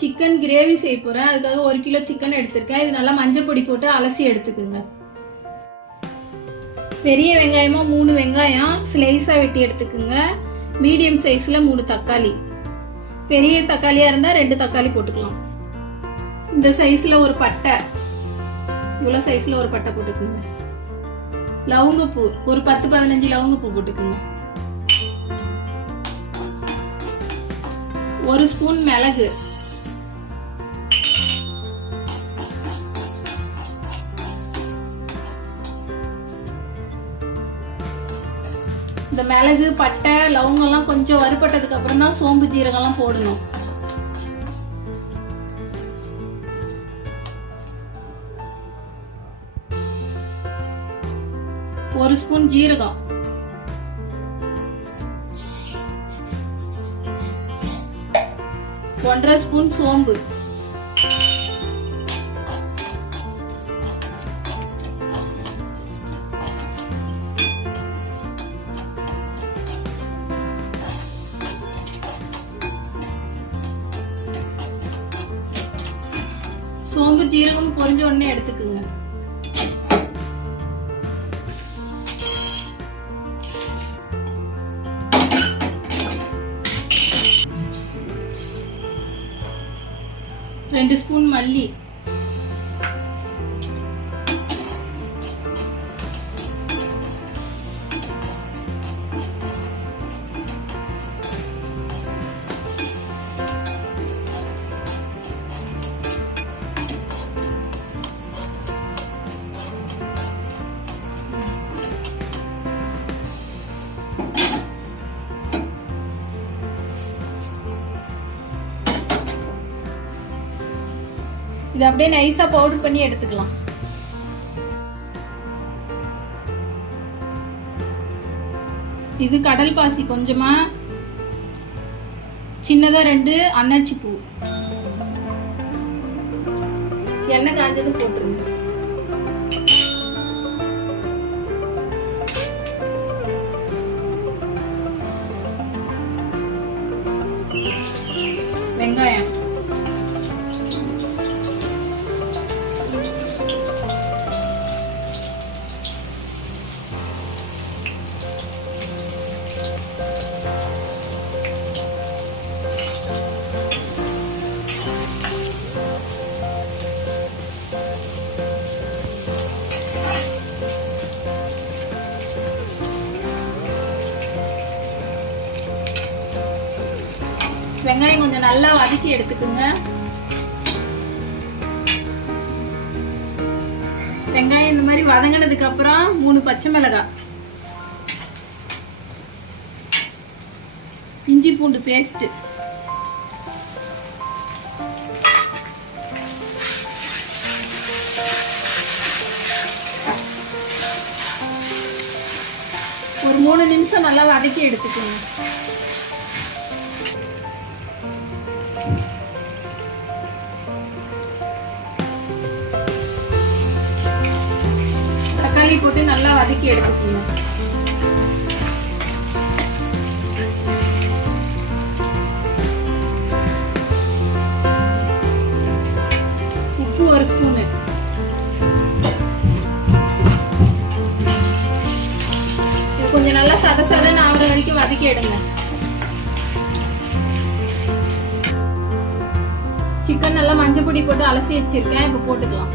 Chicken gravy செய்ய போகிறேன். அதுக்காக 1 கிலோ சிக்கன் எடுத்திருக்கேன். இது நல்லா மஞ்சள் பொடி போட்டு அலசி எடுத்துக்குங்க. பெரிய வெங்காயமாக 3 வெங்காயம் ஸ்லைஸாக வெட்டி எடுத்துக்குங்க. மீடியம் சைஸில் 3 தக்காளி. பெரிய தக்காளியாக இருந்தால் 2 தக்காளி போட்டுக்கலாம். இந்த சைஸில் ஒரு பட்டை, இவ்வளோ சைஸில் ஒரு பட்டை போட்டுக்குங்க. லவங்கப்பூ ஒரு 10-15 லவங்கப்பூ போட்டுக்குங்க. 1 ஸ்பூன் மிளகு, இந்த மிளகு பட்டை லவங்கெல்லாம் கொஞ்சம் வறுபட்டதுக்கு அப்புறம் தான் சோம்பு ஜீரகம்லாம் போடணும். ஒரு ஸ்பூன் ஜீரகம், 1.5 ஸ்பூன் சோம்பு, சோம்பு ஜீரகம் பொரிஞ்ச உடனே எடுத்துக்குங்க. ரெண்டு ஸ்பூன் மல்லி, இது அப்படியே நைஸா பவுடர் பண்ணி எடுத்துக்கலாம். இது கடல் பாசி கொஞ்சமா, சின்னதா 2 அன்னாச்சி பூ. எண்ணெய் காஞ்சது போட்டுருங்க. வெங்காயம், வெங்காயம் கொஞ்சம் நல்லா வதக்கி எடுத்துக்குங்க. வெங்காயம் இந்த மாதிரி வதங்கினதுக்கு அப்புறம் 3 பச்சை மிளகாய், இஞ்சி பூண்டு பேஸ்ட், ஒரு 3 நிமிஷம் நல்லா வதக்கி எடுத்துக்கோங்க. தக்காளி போட்டு நல்லா வதக்கி எடுத்துக்கணும். உப்பு 1 ஸ்பூனு, இது கொஞ்சம் நல்லா சதசதன்னு ஆகிற வரைக்கும் வதக்கி எடுங்க. சிக்கன் நல்லா மஞ்சள் பொடி போட்டு அலசி வச்சிருக்கேன், இப்போ போட்டுக்கலாம்.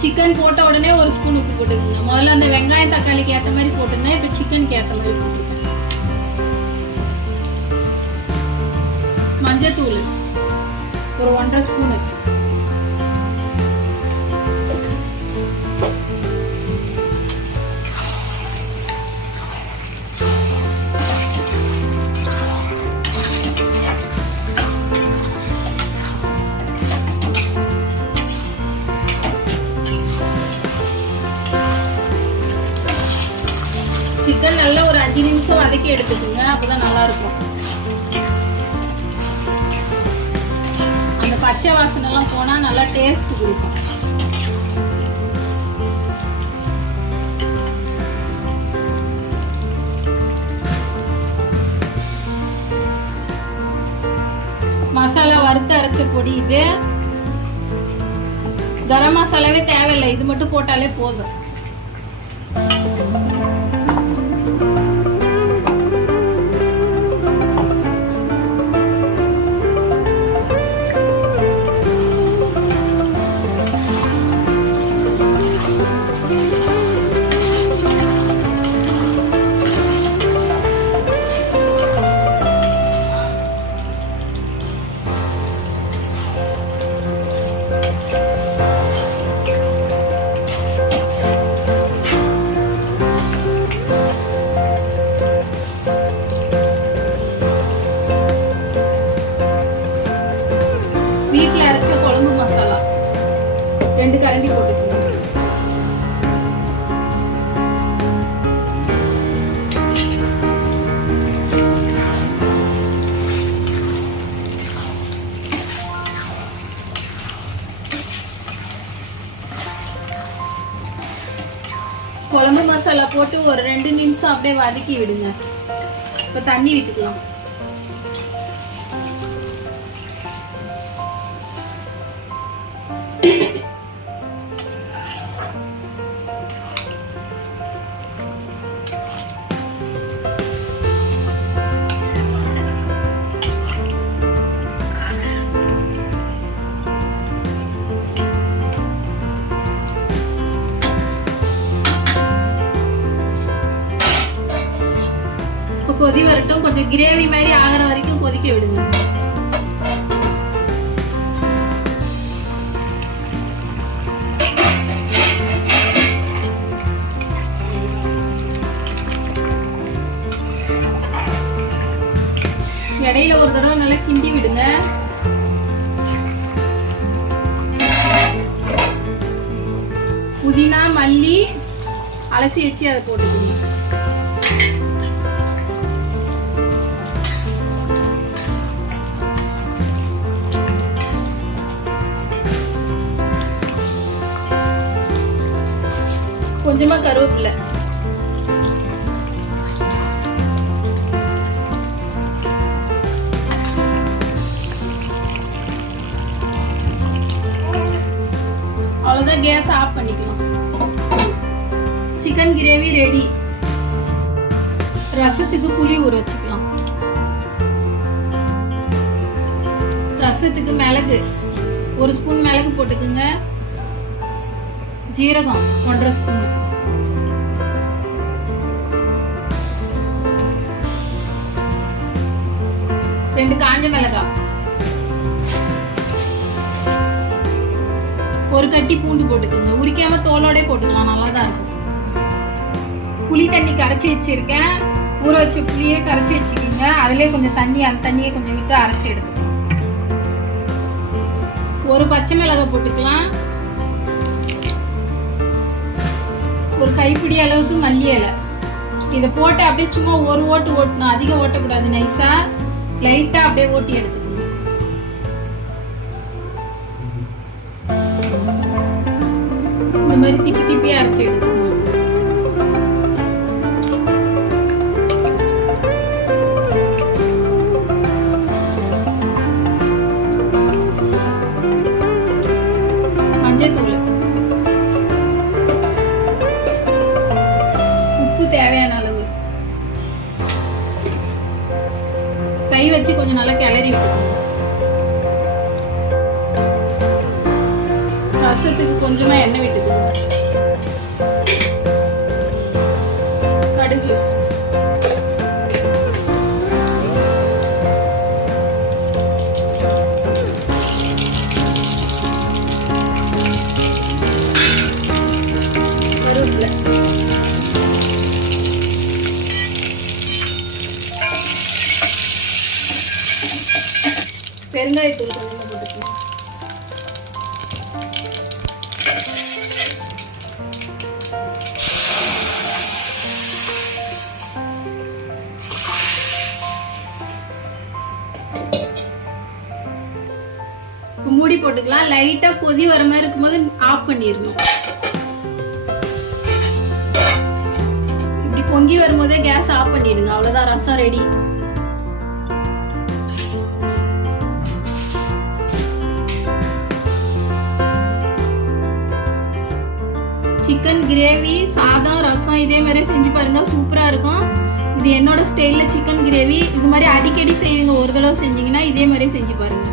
சிக்கன் போட்ட உடனே 1 ஸ்பூன் உப்பு போட்டுக்கோங்க. முதல்ல அந்த வெங்காயம் தக்காளிக்கு ஏற்ற மாதிரி போட்டுருந்தேன், இப்போ சிக்கனுக்கு ஏற்ற மாதிரி போட்டுருக்கேன். மஞ்சத்தூள் ஒரு 1.5 ஸ்பூனு, வதக்கி எடுத்துக்கோங்க, அப்பதான் நல்லா இருக்கும். அந்த பச்சை வாசனை எல்லாம் போனா நல்லா டேஸ்ட் கொடுக்கும். மசாலா வறுத்து அரைச்ச பொடி இது. கரம் மசாலாவே தேவையில்லை, இது மட்டும் போட்டாலே போதும். வீட்டில் அரைச்ச குழம்பு மசாலா 2 கரண்டி போட்டுக்கோங்க. குழம்பு மசாலா போட்டு ஒரு 2 நிமிஷம் அப்படியே வதக்கி விடுங்க. இப்போ தண்ணி விட்டுக்கலாம். கொதி வரட்டும், கொஞ்சம் கிரேவி மாதிரி ஆகிற வரைக்கும் கொதிக்க விடுங்க. இடையில ஒரு தடவை நல்லா கிண்டி விடுங்க. புதினா மல்லி அலசி வச்சு அதை போட்டுக்கோங்க. கொஞ்சமா கருவேப்பிலை, அவ்வளவுதான். கேஸ் ஆஃப் பண்ணிக்கலாம். Chicken gravy ready. ரசத்துக்கு புளி ஊற வச்சுக்கலாம். ரசத்துக்கு மிளகு 1 ஸ்பூன் மிளகு போட்டுக்குங்க. ஜீரகம் 1.5 ஸ்பூன். ரெண்டு காஞ்ச மிளகாய், 1 கட்டி பூண்டு போட்டுக்கோங்க. உரிக்காம தோலோட போட்டுக்கலாம், நல்லா தான் இருக்கும். புளி தண்ணி கரைச்சி வச்சிருக்கேன். ஊற வச்ச புளியே கரைச்சி வச்சுக்கோங்க. அதுலயே கொஞ்சம் தண்ணி, அந்த தண்ணியை கொஞ்சம் விட்டு அரைச்சி எடுத்துக்கலாம். 1 பச்சை மிளகாய் போட்டுக்கலாம். 1 கைப்பிடி அளவுக்கு மல்லி இலை. இதை போட்டு அப்படியே சும்மா ஒரு ஓட்டு ஓட்டணும், அதிகம் ஓட்டக்கூடாது. நைஸா லைட்டா அப்படியே ஓட்டி எடுத்துக்கணும். இந்த மாதிரி திப்பி திப்பி அரைச்சி எடுத்துக்கணும். மஞ்சத்தூள், உப்பு தேவையான அளவு. கை வச்சு கொஞ்சம் நல்லா கிளறி விட்டுக்கணும். ரசத்துக்கு கொஞ்சமா எண்ணெய் விட்டுக்கணும். கடுகு, கருவேப்பிலை, பெருங்காயத்தூள் கொஞ்சமா போட்டுக்கணும். இப்போ மூடி போட்டுக்கலாம். லைட்டா கொதி வர மாதிரி இருக்கும்போது ஆஃப் பண்ணிடணும். இப்படி பொங்கி வரும்போதே கேஸ் ஆஃப் பண்ணிடுங்க. அவ்வளவுதான், ரசம் ரெடி. சிக்கன் கிரேவி, சாதம், ரசம் இதே மாதிரி செஞ்சு பாருங்க, சூப்பரா இருக்கும். இது என்னோட ஸ்டைல்ல சிக்கன் கிரேவி. இது மாதிரி அடிக்கடி செய்வீங்க, ஒரு தடவை செஞ்சீங்கன்னா இதே மாதிரி செஞ்சு பாருங்க.